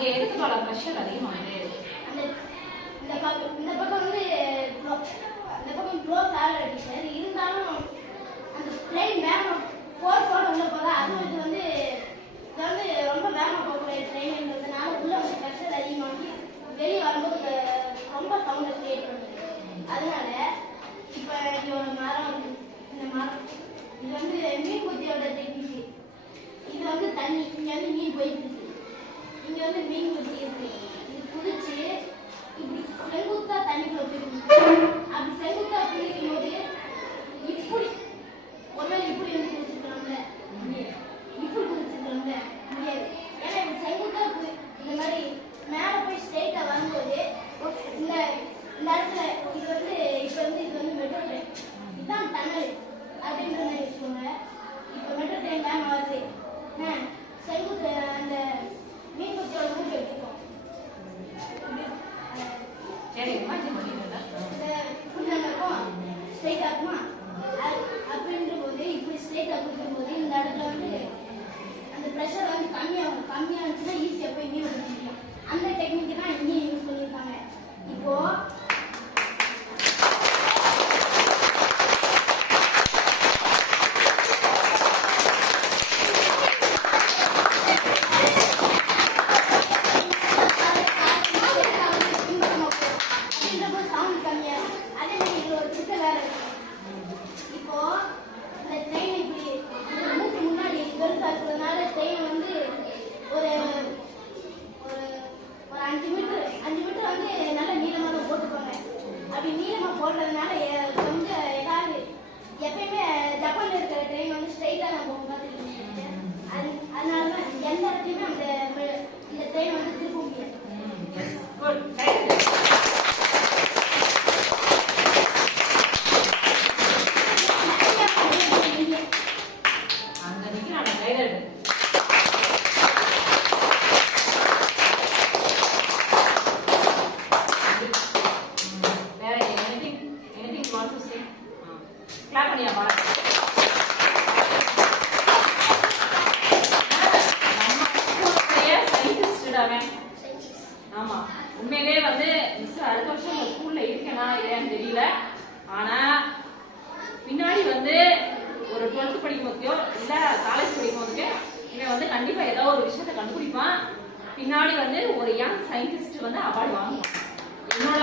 அங்கே எதுக்கு பல ப்ரெஷர் அதிகமாகுது அந்த இந்த பக்கம் இந்த பக்கம் வந்து இந்த பக்கம் க்ளோஸ் ஃபேவர் அடிஷன் இருந்தாலும் அந்த ட்ரெயின் வேகம் ஃபோர் ஃபோர் உள்ள போதா அதுவும் இது வந்து இது வந்து ரொம்ப வேகமாக போகக்கூடிய ட்ரெயின்ன்றதுனால உள்ள வந்து ப்ரெஷர் அதிகமாகி வெளியே வரும்போது ரொம்ப சவுண்டை கிரியேட் பண்ணுது. அதனால இப்போ இங்க ஒரு மரம் இந்த மரம் இது வந்து மீன் குத்தியோட டெக்னிக் இது வந்து தண்ணி இங்கே வந்து மீன் போயிட்டு வந்து மீன் குச்சி இருக்கு. இது குதிச்சு இப்படி செங்குத்தா தண்ணி போயிருக்கு அப்படி செங்குத்தா குதிக்கும் போது இப்படி ஒருவேளை இப்படி வந்து குதிச்சிருக்கலாம்ல? இப்படி குதிச்சிருக்கலாம்ல? முடியாது. ஏன்னா இப்படி செங்குத்தா குதி இந்த மாதிரி மேல போய் ஸ்ட்ரெயிட்டா வரும்போது இந்த இந்த இடத்துல இது வந்து இப்ப வந்து இது வந்து மெட்ரோ ட்ரெயின் இதுதான் டனல் அப்படின்ற மாதிரி வச்சுக்கோங்க. இப்ப மெட்ரோ ட்ரெயின் தான் வருது. ஆ. செங்குத்து அந்த மீன் குத்தியோட மூடி வச்சுக்கோம் இப்படி, அஹ், சரி இமேஜின் பண்ணிடுறேன் இந்த இப்படி நம்ம இருக்கோம் ஸ்ட்ரைட் ஆகுமா அது- அப்படின்ற போது இப்படி ஸ்ட்ரைட் ஆகும் போது இந்த இடத்துல வந்து அந்த ப்ரெஷர் வந்து கம்மியாகும் கம்மியாச்சுன்னா ஈஸியாக போய் மீன் பிடிக்க முடியும் அந்த டெக்னிக் தான் இங்கேயும் யூஸ் பண்ணியிருக்காங்க இப்போ அப்படின்றப்போ சவுண்ட் கம்மியாகும் அதே மாதிரி இது ஒரு சிக்கல் வேற இருக்கு இப்போ இந்த ட்ரெயின் இப்படி இந்த மூக்கு முன்னாடி பெருசா இருக்கிறதுனால ட்ரெயின் வந்து ஒரு ஒரு ஒரு அஞ்சு மீட்டர் அஞ்சு மீட்டர் வந்து நல்ல நீளமா தான் போட்டுக்கோங்க அப்படி எ- கொஞ்சம் ஏதாவது எப்பயுமே ஜப்பான்ல இருக்கிற ட்ரெயின் வந்து ஸ்ட்ரைட்டா போகும் பார்த்துருக்கீங்க அது அதனால தான் எந்த இடத்துலையுமே அந்த இந்த ட்ரெயின் வந்து திருப்ப முடியாது. அங்க நிக்கிறான ஆமா. உண்மையிலேயே வந்து மிஸ் அடுத்த வருஷம் உங்க ஸ்கூல்ல இருக்கேனா இல்லையான்னு தெரியல. ஆனா பின்னாடி வந்து ஒரு டுவெல்த் படிக்கும் போதையோ இல்ல காலேஜ் படிக்கும் இவன் வந்து கண்டிப்பா ஏதோ ஒரு விஷயத்தை கண்டுபிடிப்பான். பின்னாடி வந்து ஒரு யங் சயின்டிஸ்ட் வந்து அவார்டு வாங்குவான். என்னோட